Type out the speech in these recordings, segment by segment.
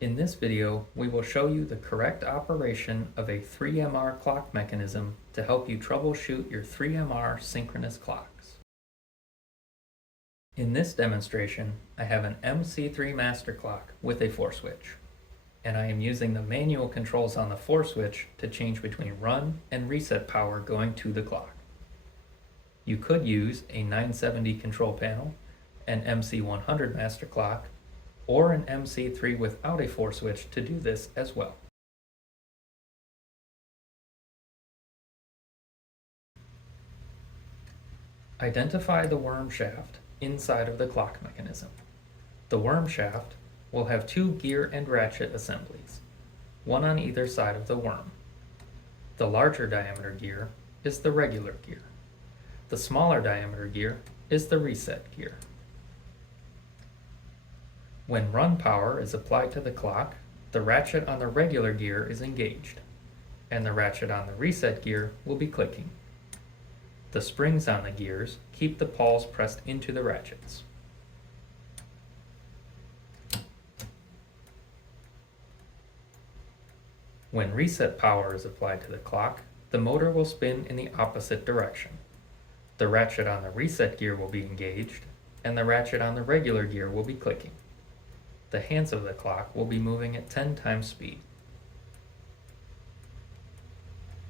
In this video, we will show you the correct operation of a 3MR clock mechanism to help you troubleshoot your 3MR synchronous clocks. In this demonstration, I have an MC3 master clock with a 4 switch, and I am using the manual controls on the 4 switch to change between run and reset power going to the clock. You could use a 970 control panel, an MC100 master clock, or an MC3 without a 4 switch to do this as well. Identify the worm shaft inside of the clock mechanism. The worm shaft will have 2 gear and ratchet assemblies, one on either side of the worm. The larger diameter gear is the regular gear. The smaller diameter gear is the reset gear. When run power is applied to the clock, the ratchet on the regular gear is engaged, and the ratchet on the reset gear will be clicking. The springs on the gears keep the pawls pressed into the ratchets. When reset power is applied to the clock, the motor will spin in the opposite direction. The ratchet on the reset gear will be engaged, and the ratchet on the regular gear will be clicking. The hands of the clock will be moving at 10 times speed.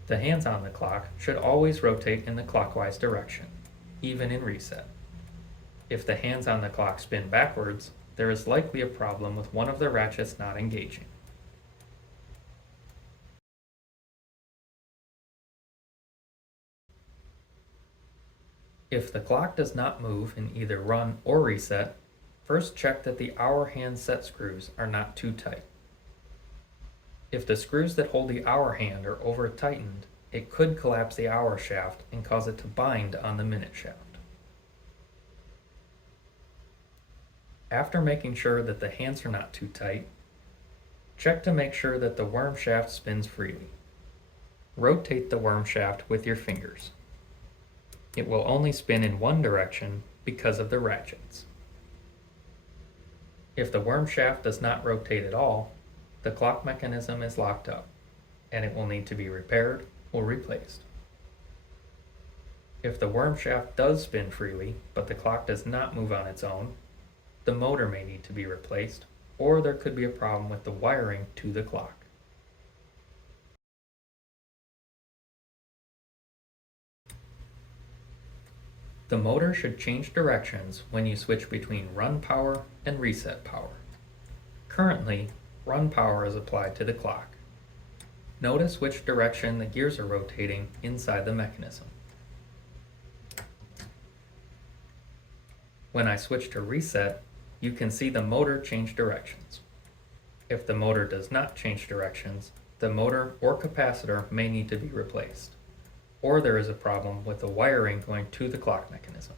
The hands on the clock should always rotate in the clockwise direction, even in reset. If the hands on the clock spin backwards, there is likely a problem with one of the ratchets not engaging. If the clock does not move in either run or reset, first check that the hour hand set screws are not too tight. If the screws that hold the hour hand are over tightened, it could collapse the hour shaft and cause it to bind on the minute shaft. After making sure that the hands are not too tight, check to make sure that the worm shaft spins freely. Rotate the worm shaft with your fingers. It will only spin in one direction because of the ratchets. If the worm shaft does not rotate at all, the clock mechanism is locked up, and it will need to be repaired or replaced. If the worm shaft does spin freely, but the clock does not move on its own, the motor may need to be replaced, or there could be a problem with the wiring to the clock. The motor should change directions when you switch between run power and reset power. Currently, run power is applied to the clock. Notice which direction the gears are rotating inside the mechanism. When I switch to reset, you can see the motor change directions. If the motor does not change directions, the motor or capacitor may need to be replaced, or there is a problem with the wiring going to the clock mechanism.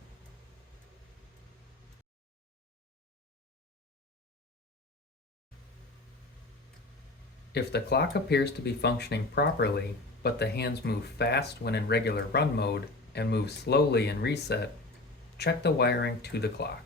If the clock appears to be functioning properly, but the hands move fast when in regular run mode and move slowly in reset, check the wiring to the clock.